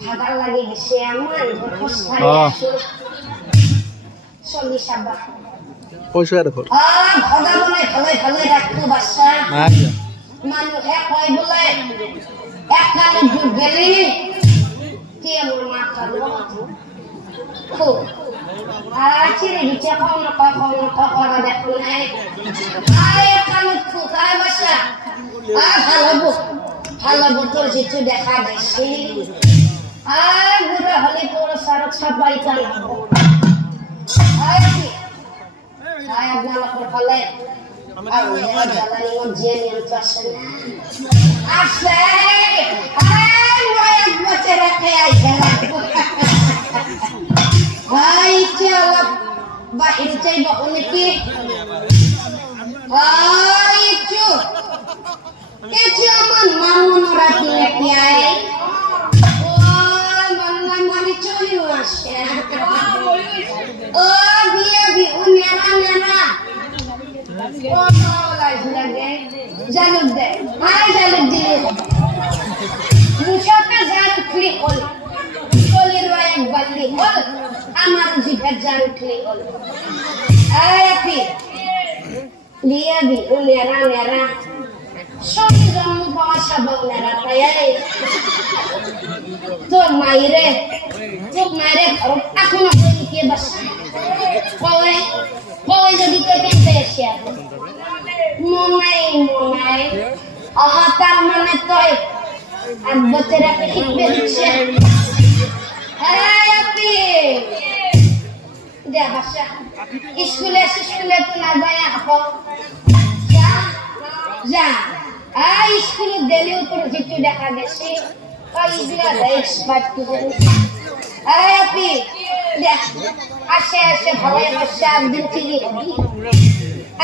ভাগার লাগে গেছে আমার পয়সা দেখো আহ ভগবানে ভালাই ভালাই রাখব বাচ্চা। মানুহে কয় বলে একখানে যুগ গেলি কে আমার মা কালো খুব আর চিরে দিচ্ছে কখনো কখনো কখনো দেখো নাই আর একখানে খুব আর বাসা আর ভালো বো ভালো বোতল কিছু দেখা গেছে আর বুড়ো হলে তোর সারা ছাপাই চালাবো আর কি আর আপনার ফলে আর ওই জ্বালানি ও জেনে ओ बिया भी उन्यारा न्यारा ओ मावला झलक दे झलक दे हाय झलक दे मुसाफिर जान खड़ी ओल ओले रोया बल्ली ओल हमारे जिगर जान खड़ी ओल आया भी बिया भी उन्यारा न्यारा পাওয়া সাবান নেরা তাই তোর মাইরে তোর মাইরে এখনও বলি কে বাসা? কবে কবে যদি তোর কেনতে এসে মনাই মনাই আহা, তার মানে তয়। এক বছর একটা শিখবে দিচ্ছে আপনি! স্কুলে স্কুলে তো না যায় যা। আই স্কুলে দিলেও তোর কিছু দেখা গেছে। ওই দিলা এক্সপার্ট কি জানি আয় আপনি, দেখ, আসে আসে ভালো বসে একদিন ফিরে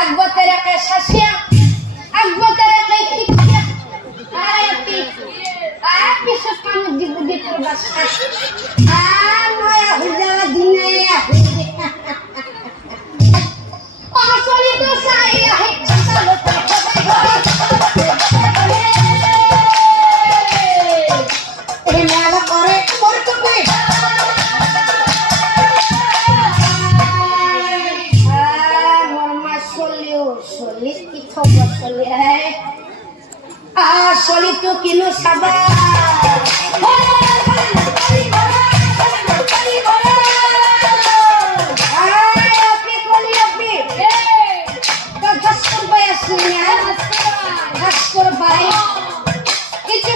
এক বছর একে শাসিয়া এক বছর শিক্ষা। আয় আপনি আপনি সব কাম দিব দি বাসা। আর নয়া হুজালা দিনে আসলে তো সাই আহে তো কিনো সাবা কিছু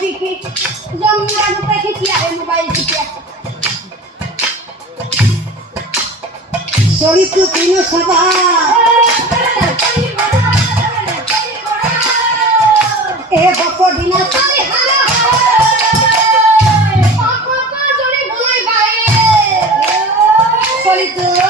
अभी की जो मेरा रुपए की किया है मोबाइल की किया सॉरी तो तीनों सभा ए बप्पो डिना सारे हारा हारा पापा जोड़ी भूल गए सॉरी तो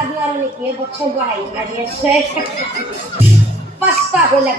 adlarını ye bu çobayı nereye şey. Pasta böyle.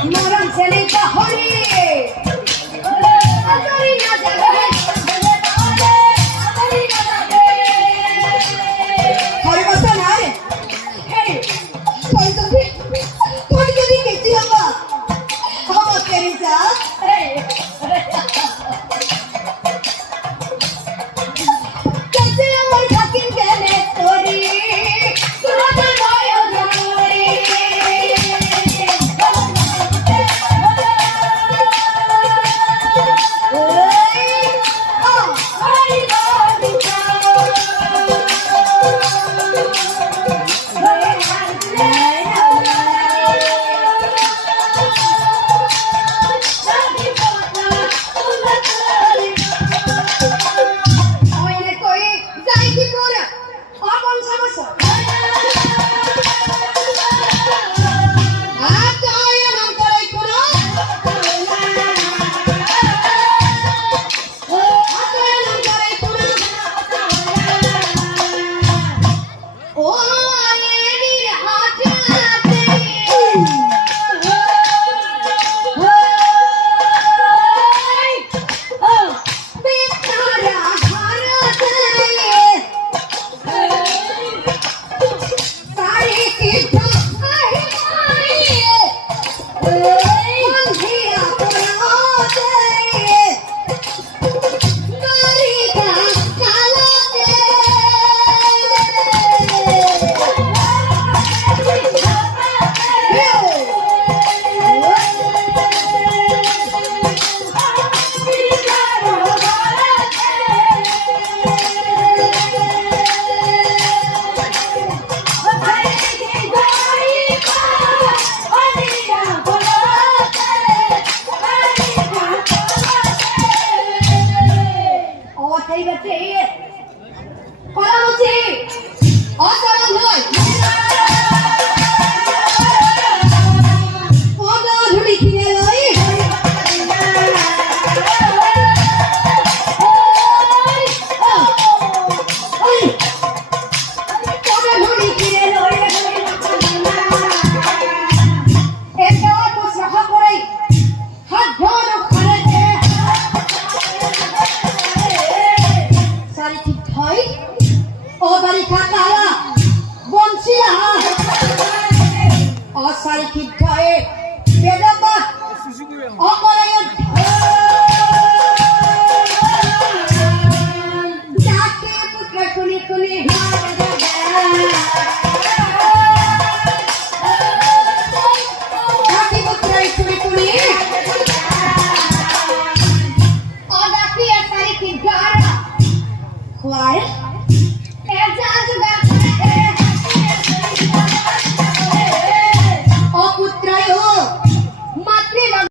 আমার ছেলে তাহলে Oh.